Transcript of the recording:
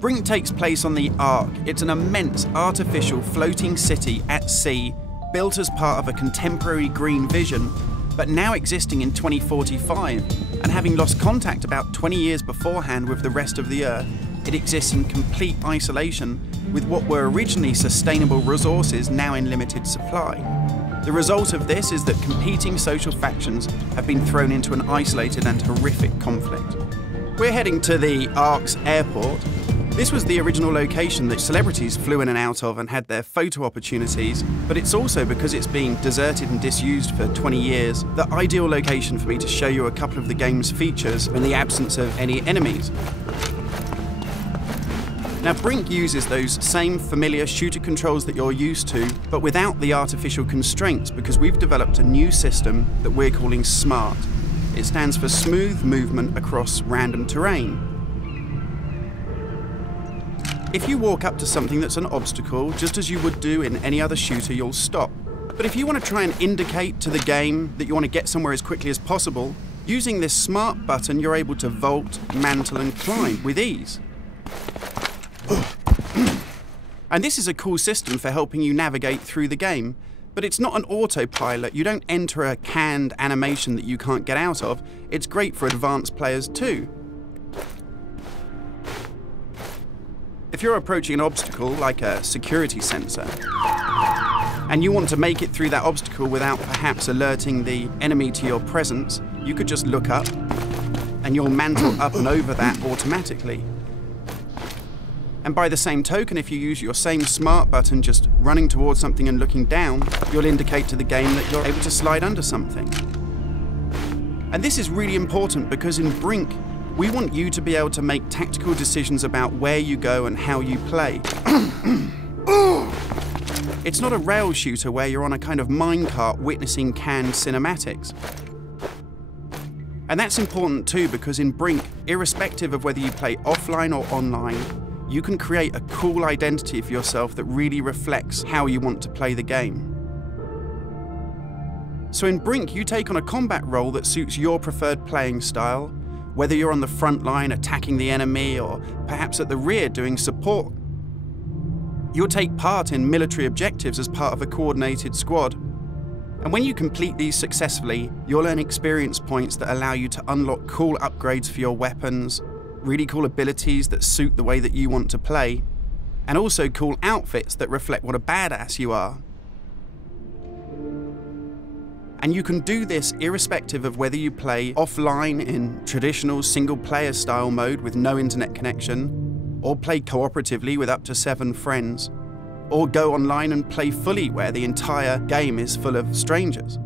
Brink takes place on the Ark. It's an immense artificial floating city at sea, built as part of a contemporary green vision, but now existing in 2045, and having lost contact about 20 years beforehand with the rest of the Earth, it exists in complete isolation, with what were originally sustainable resources now in limited supply. The result of this is that competing social factions have been thrown into an isolated and horrific conflict. We're heading to the Ark's airport. This was the original location that celebrities flew in and out of and had their photo opportunities, but it's also, because it's been deserted and disused for 20 years, the ideal location for me to show you a couple of the game's features in the absence of any enemies. Now, Brink uses those same familiar shooter controls that you're used to, but without the artificial constraints, because we've developed a new system that we're calling SMART. It stands for Smooth Movement Across Random Terrain. If you walk up to something that's an obstacle, just as you would do in any other shooter, you'll stop. But if you want to try and indicate to the game that you want to get somewhere as quickly as possible, using this SMART button, you're able to vault, mantle, and climb with ease. And this is a cool system for helping you navigate through the game, but it's not an autopilot. You don't enter a canned animation that you can't get out of. It's great for advanced players too. If you're approaching an obstacle like a security sensor, and you want to make it through that obstacle without perhaps alerting the enemy to your presence, you could just look up and you'll mantle up and over that automatically. And by the same token, if you use your same SMART button just running towards something and looking down, you'll indicate to the game that you're able to slide under something. And this is really important because in Brink, we want you to be able to make tactical decisions about where you go and how you play. It's not a rail shooter where you're on a kind of minecart witnessing canned cinematics. And that's important too, because in Brink, irrespective of whether you play offline or online, you can create a cool identity for yourself that really reflects how you want to play the game. So in Brink, you take on a combat role that suits your preferred playing style, whether you're on the front line attacking the enemy or perhaps at the rear doing support. You'll take part in military objectives as part of a coordinated squad. And when you complete these successfully, you'll earn experience points that allow you to unlock cool upgrades for your weapons, really cool abilities that suit the way that you want to play, and also cool outfits that reflect what a badass you are. And you can do this irrespective of whether you play offline in traditional single-player style mode with no internet connection, or play cooperatively with up to 7 friends, or go online and play fully where the entire game is full of strangers.